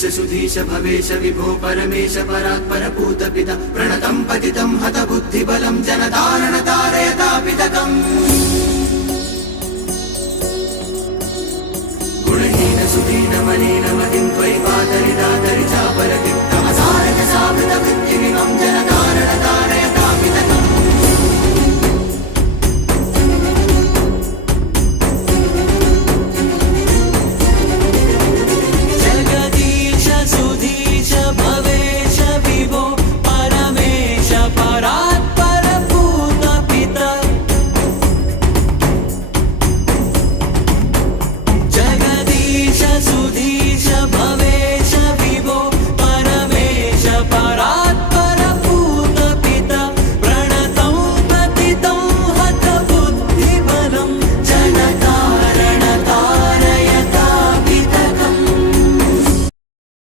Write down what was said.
जगदीश सुधीश भवेश विभो परमेश परात्पर पूतपिता प्रणतं पतितं हतबुद्धिबलं जनतारण तारयतापितकम् गुणहीन सुदीन मलिन मदिं